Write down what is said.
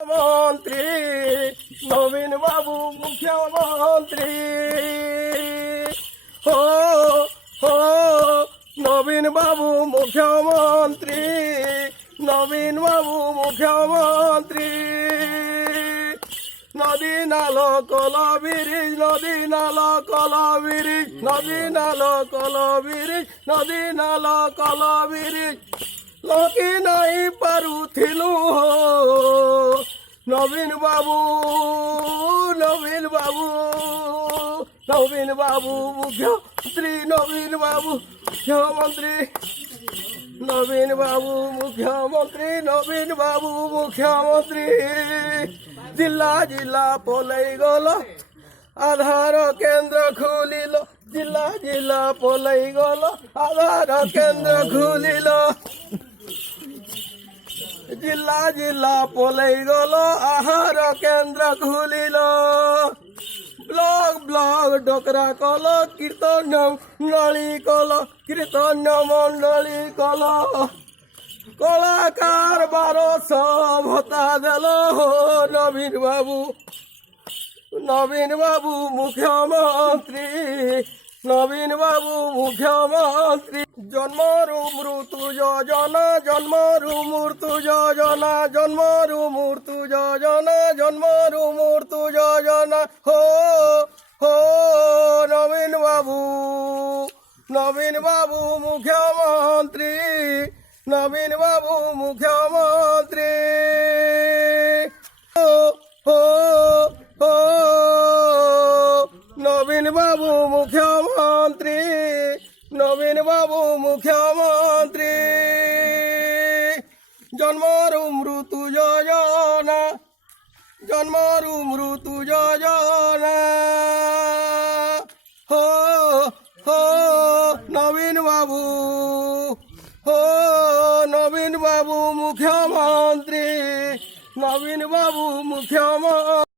মন্ত্রী নবীন বাবু মুখ্যমন্ত্রী হো হো নবীন বাবু মুখ্যমন্ত্রী নবীন বাবু মুখ্যমন্ত্রী নদী নালো কল ব্রিজ নদী নালো কল ব্রিজ নদী নালো কল ব্রিজ নদী নালো কল ব্রিজ লকি নাই পারুথিলু নবীন বাবু নবীন বাবু নবীন বাবু মুখ্যমন্ত্রী নবীন বাবু মুখ্যমন্ত্রী নবীন বাবু মুখ্যমন্ত্রী নবীন বাবু মুখ্যমন্ত্রী জিলা জিলা পলাই গল আধার কেন্দ্র খুলিল জিলা জিলা পলাই গল আধার কেন্দ্র খুলিল জিলা জিলা পলাই গল আহার কেন্দ্র খুলিল ব্লক ব্লক ডকরা কল কীর্তন মণ্ডলী কল কীর্তন মণ্ডলী কল কলাকার 1200 ভত্তা দেল নবীন বাবু নবীন বাবু মুখ্যমন্ত্রী নবীন বাবু মুখ্যমন্ত্রী জন্মরু মৃত্যু যোজনা জন্মরু মৃত্যু যোজনা জন্মরু মৃত্যু যোজনা জন্মরু মৃত্যু যোজনা হো হো নবীন বাবু মুখ্যমন্ত্রী নবীন বাবু মুখ্যমন্ত্রী হো হো হো নবীন বাবু মুখ্যমন্ত্রী নবীন বাবু মুখ্যমন্ত্রী জন্মরু মৃত্যু যোজনা জন্মরু মৃত্যু যোজনা হো হো নবীন বাবু হো নবীন বাবু মুখ্যমন্ত্রী নবীন বাবু মুখ্যমন্ত্রী